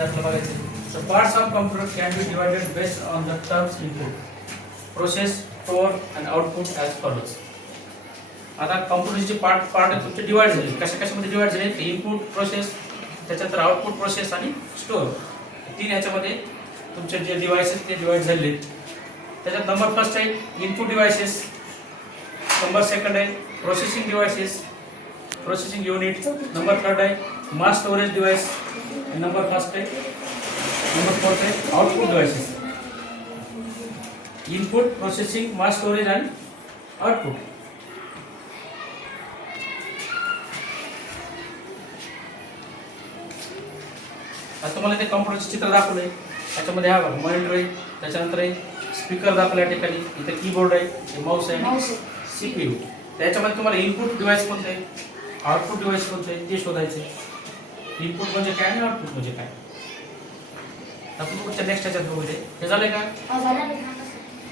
त्याच्यामध्ये आपल्याला बघायचं. तर parts of computer can be divided based on the terms input process store and output as follows आता कॉम्प्युटरचे पार्ट पार्ट तुमचे डिवाइड झाले. कशा कशामध्ये डिवाइड झाले? इनपुट प्रोसेस त्याच्यानंतर आउटपुट प्रोसेस आणि स्टोअर तीन ह्याच्यामध्ये तुमचे जे डिव्हायसेस ते डिवाइड झालेले आहेत. त्याच्यात नंबर फर्स्ट आहे इनपुट डिव्हायसेस नंबर सेकंड आहे processing devices processing unit number third आहे mass storage device number first आहे नंबर फोर्थ आहे output devices input processing mass storage आणि आउटपुट आता तुम्हाला ते कॉम्प्युटरचे चित्र दाखवलंय. त्याच्यामध्ये हा मॉनिटर आहे. त्याच्यानंतर आहे स्पीकर दाखवला या ठिकाणी. इथे कीबोर्ड आहे माऊस आहे सीपीयू त्याच्यामध्ये तुम्हाला इनपुट डिव्हाइस कोणतं? आहे आउटपुट डिव्हाइस कोणतं? आहे ते शोधायचे. इनपुट म्हणजे काय आणि आउटपुट म्हणजे काय? आपण पुढच्या नेक्स्ट ह्याच्यात बघू ते हे झालंय का? हो,